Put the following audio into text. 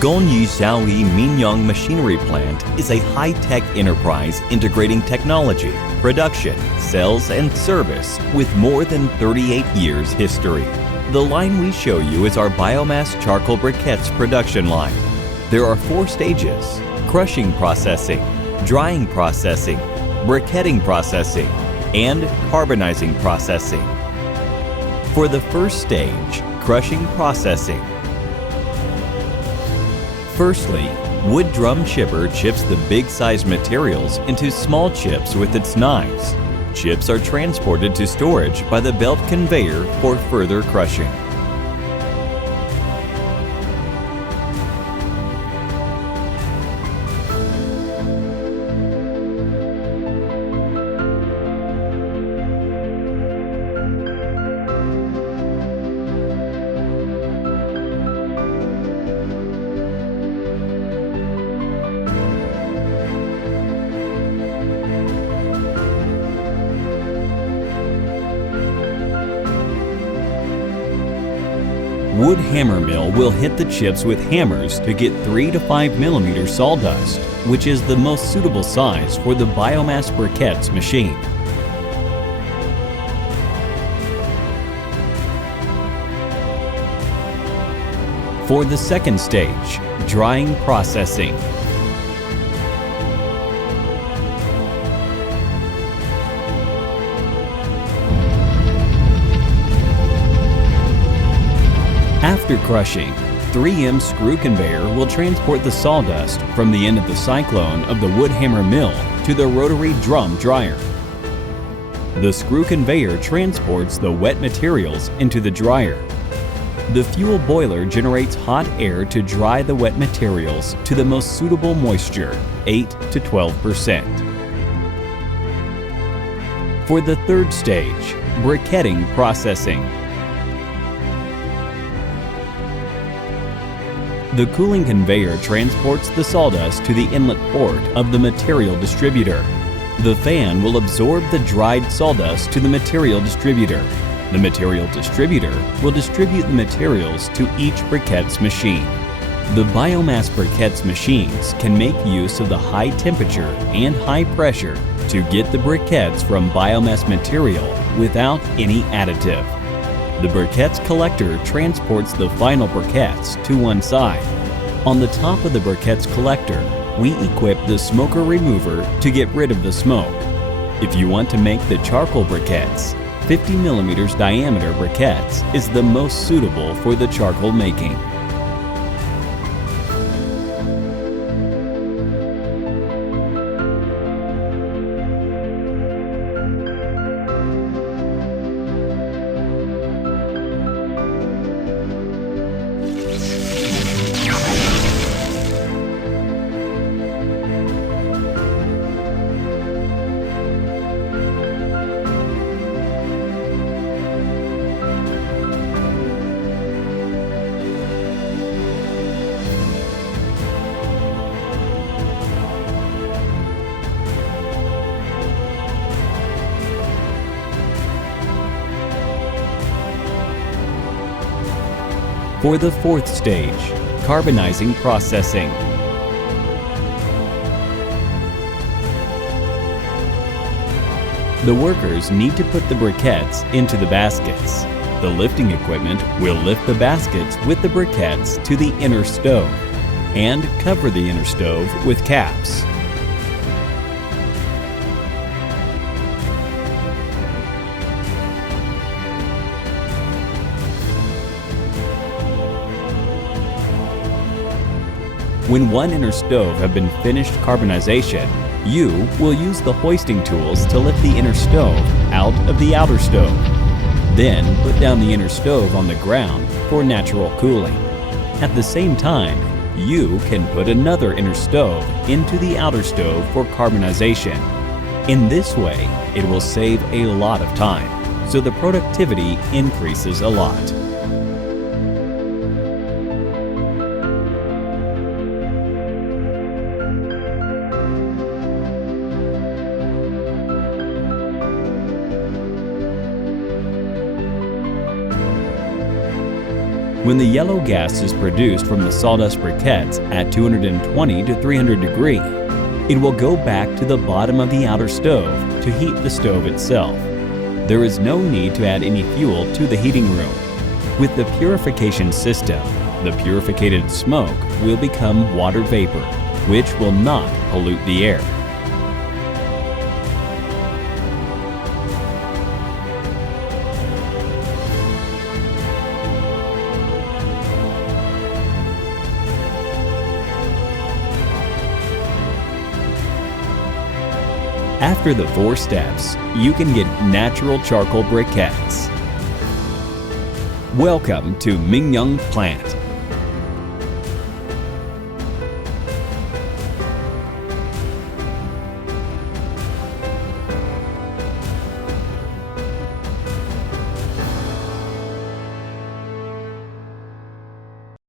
Gongyi Xiaoyi Mingyang Machinery Plant is a high-tech enterprise integrating technology, production, sales, and service with more than 38 years history. The line we show you is our biomass charcoal briquettes production line. There are 4 stages: crushing processing, drying processing, briquetting processing, and carbonizing processing. For the first stage, crushing processing. Firstly, wood drum chipper chips the big-sized materials into small chips with its knives. Chips are transported to storage by the belt conveyor for further crushing. Wood hammer mill will hit the chips with hammers to get 3 to 5 millimeter sawdust, which is the most suitable size for the biomass briquettes machine. For the second stage, drying processing. After crushing, 3M screw conveyor will transport the sawdust from the end of the cyclone of the wood hammer mill to the rotary drum dryer. The screw conveyor transports the wet materials into the dryer. The fuel boiler generates hot air to dry the wet materials to the most suitable moisture, 8 to 12%. For the third stage, briquetting processing. The cooling conveyor transports the sawdust to the inlet port of the material distributor. The fan will absorb the dried sawdust to the material distributor. The material distributor will distribute the materials to each briquettes machine. The biomass briquettes machines can make use of the high temperature and high pressure to get the briquettes from biomass material without any additive. The briquettes collector transports the final briquettes to one side. On the top of the briquettes collector, we equip the smoker remover to get rid of the smoke. If you want to make the charcoal briquettes, 50 millimeters diameter briquettes is the most suitable for the charcoal making. For the fourth stage, carbonizing processing. The workers need to put the briquettes into the baskets. The lifting equipment will lift the baskets with the briquettes to the inner stove and cover the inner stove with caps. When one inner stove have been finished carbonization, you will use the hoisting tools to lift the inner stove out of the outer stove. Then put down the inner stove on the ground for natural cooling. At the same time, you can put another inner stove into the outer stove for carbonization. In this way, it will save a lot of time, so the productivity increases a lot. When the yellow gas is produced from the sawdust briquettes at 220 to 300 degrees, it will go back to the bottom of the outer stove to heat the stove itself. There is no need to add any fuel to the heating room. With the purification system, the purified smoke will become water vapor, which will not pollute the air. After the 4 steps, you can get natural charcoal briquettes. Welcome to Mingyang plant.